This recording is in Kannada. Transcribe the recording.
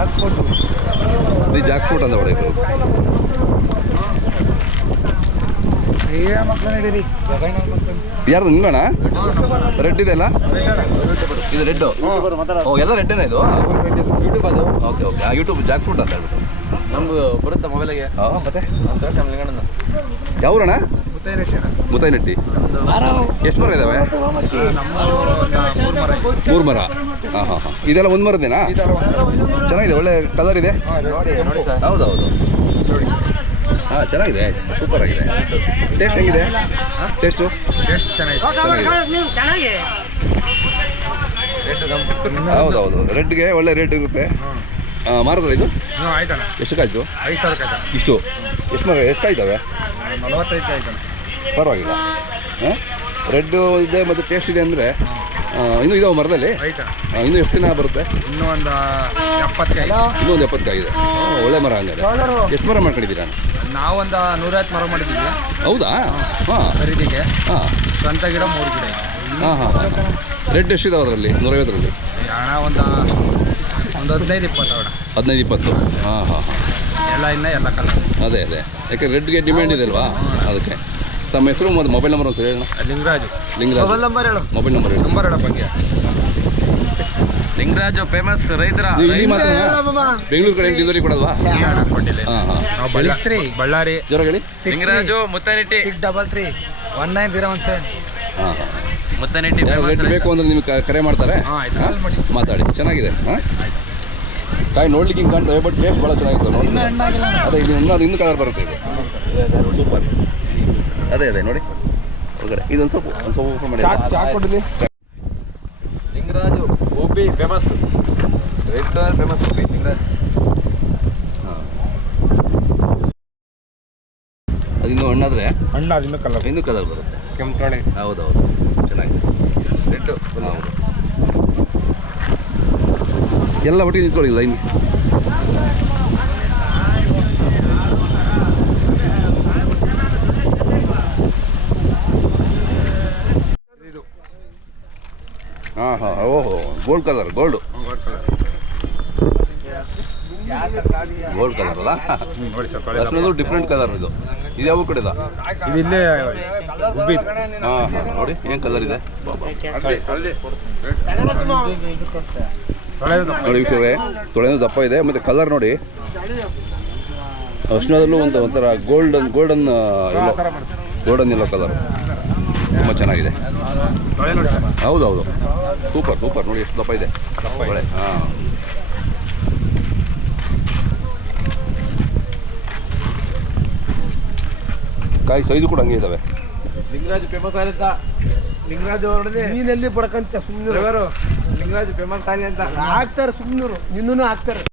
ಜಾಕ್ ಫ್ರೂಟ್ ಇದು ಜಾಕ್ ಫ್ರೂಟ್ ಅಂತ ಹೊಡೆಯೋದು. ಯಾರ್ದು ನಿಂಗಣ? ರೆಡ್ ಇದೆ ಅಲ್ಲ ಇದು? ರೆಡ್ಡು ಓ ಎಲ್ಲ ರೆಡ್ಡೇನ ಇದು? ಯೂಟ್ಯೂಬ್ ಅದು. Okay okay YouTube Jack fruit ಅಂತ ಹೇಳ್ಬಿಟ್ಟು ನಮ್ಗೆ ಬರುತ್ತೆ ಮೊಬೈಲಿಗೆ. ಹಾಂ ಮತ್ತೆ ಲಿಂಗಣ್ಣ ಯಾವ್ರಣ? ಮುತ್ತೈನಟ್ಟಿ. ಎಷ್ಟು ಮರ ಇದ್ದಾವೆ? 3 ಮರ. ಹಾಂ ಹಾಂ ಹಾಂ ಇದೆಲ್ಲ ಒಂದು ಮರದೇನಾ? ಚೆನ್ನಾಗಿದೆ, ಒಳ್ಳೆ ಕಲರ್ ಇದೆ. ಹೌದೌದು ಹಾಂ ಚೆನ್ನಾಗಿದೆ, ಸೂಪರ್ ಆಗಿದೆ. ಟೇಸ್ಟ್ ಹೆಂಗಿದೆ? ಟೇಸ್ಟು ಚೆನ್ನಾಗಿದೆ. ಹೌದೌದು ರೆಡ್ಗೆ ಒಳ್ಳೆ ರೇಟ್ ಇರುತ್ತೆ. ಮಾರೋದ್ರ ಇದು? ಆಯ್ತಣ್ಣ. ಎಷ್ಟು ಕಾಯ್ತು? 5,000 ಆಯ್ತಾ? ಇಷ್ಟು ಎಷ್ಟು ಮರ ಎಷ್ಟು ಕಾಯ್ತವೆ? 45 ಆಯ್ತಣ್ಣ. ಪರವಾಗಿಲ್ಲ. ಹಾಂ ರೆಡ್ಡು ಇದೆ ಮತ್ತು ಟೇಸ್ಟ್ ಇದೆ ಅಂದರೆ ಇನ್ನೂ ಇದಾವೆ ಮರದಲ್ಲಿ? ಇನ್ನೂ ಎಷ್ಟು ದಿನ ಬರುತ್ತೆ? ಇನ್ನೂ ಒಂದು 70 ಕಾಯಿ. ಇನ್ನೂ ಒಂದು 70 ಕಾಯಿ ಇದೆ. ಒಳ್ಳೆ ಮರ ಹಂಗಾರೆ. ಎಷ್ಟು ಮರ ಮಾಡ್ಕೊಂಡಿದ್ದೀರಾ? ನಾವೊಂದು 150 ಮರ ಮಾಡಿದ್ದೀವಿ. ಹೌದಾ? ಹಾಂ ಖರೀದಿಗೆ. ಹಾಂ ಸ್ವಂತ ಗಿಡ 3 ಗಿಡ. ಹಾಂ ಹಾಂ ಹಾಂ ರೆಡ್ ಎಷ್ಟಿದಾವೆ ಅದರಲ್ಲಿ? 150ರಲ್ಲಿ ಹಣ ಒಂದು 15-20 ಅವಡ. 15-20. ಹಾಂ ಹಾಂ ಹಾಂ ಎಲ್ಲ ಎಲ್ಲ ಕಲರ್. ಅದೇ ಯಾಕೆ ರೆಡ್ಗೆ ಡಿಮ್ಯಾಂಡ್ ಇದೆ ಅಲ್ವಾ ಅದಕ್ಕೆ. ತಮ್ಮ ಹೆಸರು ಮತ್ತು ಮೊಬೈಲ್ ನಂಬರ್ ಒಂದು ಸರಿ ಹೇಳೋಣ. ಲಿಂಗರಾಜು. ಮೊಬೈಲ್ ನಂಬರ್ ಹೇಳು. ಮೊಬೈಲ್ ನಂಬರ್ ಹೇಳಿ. ನಂಬರ್ ಹೇಳ ಬಗ್ಗೆ. ಲಿಂಗರಾಜು ಫೇಮಸ್ ರೈತರ. ಇಲ್ಲಿ ಮಾತ್ರ ಬೆಂಗಳೂರು ಕಡೆ ಡೆಲಿವರಿ ಕೊಡಲ್ವಾ? ಹಾಂ ಹಾಂ ಬಳ್ಳಾರಿ. ಜೋರಾಗಿ ಹೇಳಿ. ಲಿಂಗರಾಜು ಮುತ್ತನಿಟ್ಟಿ. 633-1917. ಹಾಂ ಹಾಂ ಮುತ್ತನಿಟ್ಟಿ ರೇಟ್ ಬೇಕು ಅಂದರೆ ನಿಮಗೆ ಕರೆ ಮಾಡ್ತಾರೆ. ಮಾತಾಡಿ. ಚೆನ್ನಾಗಿದೆ. ಹಾಂ ಕಾಯಿ ನೋಡ್ಲಿಕ್ಕೆ ಹಿಂಗೆ ಕಾಣ್ತವೆ, ಬಟ್ ಟೇಸ್ಟ್ ಭಾಳ ಚೆನ್ನಾಗಿರ್ತವೆ ನೋಡಿ. ಅದೇ ಇದು ಇನ್ನೂ ಕಲರ್ ಬರುತ್ತೆ. ಇದು ಸೂಪರ್. ಅದೇ ನೋಡಿ ಹೊರಗಡೆ ಇದೊಂದು ಸ್ವಲ್ಪ ಓಪನ್ ಮಾಡಿ. Lingaraju gobi famous. Red colour famous gobi Lingaraj. ಹಾಂ ಅದಿನ್ನೂ ಹಣ್ಣಾದರೆ ಇನ್ನೂ ಕಲರ್ ಬರುತ್ತೆ. ಕೆಂಪು. ಹೌದೌದು ಚೆನ್ನಾಗಿದೆ. ರೆಡ್ಡು ಹೌದು ಎಲ್ಲ ಒಟ್ಟಿಗೆ ನಿಂತ್ಕೊಳ್ಳಿ ಲೈನ್. ಹಾಂ ಹಾಂ ಓಹೋ ಗೋಲ್ಡ್ ಕಲರ್. ಗೋಲ್ಡ್ ಕಲರ್ ಅಲ್ಲ? ಅಷ್ಟೊಂದು ಡಿಫ್ರೆಂಟ್ ಕಲರ್ ಇದು. ಇದು ಯಾವ ಕಡೆ ಇದೆ? ಇದು ಇಲ್ಲೇ ಗುಬ್ಬಿ. ಹಾಂ ಹಾಂ ನೋಡಿ ಏನು ಕಲರ್ ಇದೆ ನೋಡಿ ವೀಕ್ಷಕರೇ. ತೊಳೆನೂ ದಪ್ಪ ಇದೆ ಮತ್ತು ಕಲರ್ ನೋಡಿ ಅರ್ಶಿಣದಲ್ಲೂ ಒಂಥರ ಗೋಲ್ಡನ್ ಎಲ್ಲೋ ಕಲರ್ ತುಂಬ ಚೆನ್ನಾಗಿದೆ. ಹೌದೌದು ಸೂಪರ್ ನೋಡಿ ಎಷ್ಟು ದಪ್ಪ ಇದೆ. ಹಾಂ ಕಾಯಿ ಸೈಜು ಕೂಡ ಹಂಗೆ ಇದ್ದಾವೆ. ಲಿಂಗರಾಜು ಫೇಮಸ್ ಆಯ್ತಾ? ಲಿಂಗರಾಜು ಹೊರಡದೆ ನೀನೆಲ್ಲಿ ಬಡಕಂತ ಸುಮ್ಮನೆ ಲಿಂಗರಾಜು ಫೇಮಸ್ ಆಗಿ ಅಂತ ಹಾಕ್ತಾರೆ. ಸುಮ್ಮನೆ ನಿನ್ನೂ ಹಾಕ್ತಾರೆ.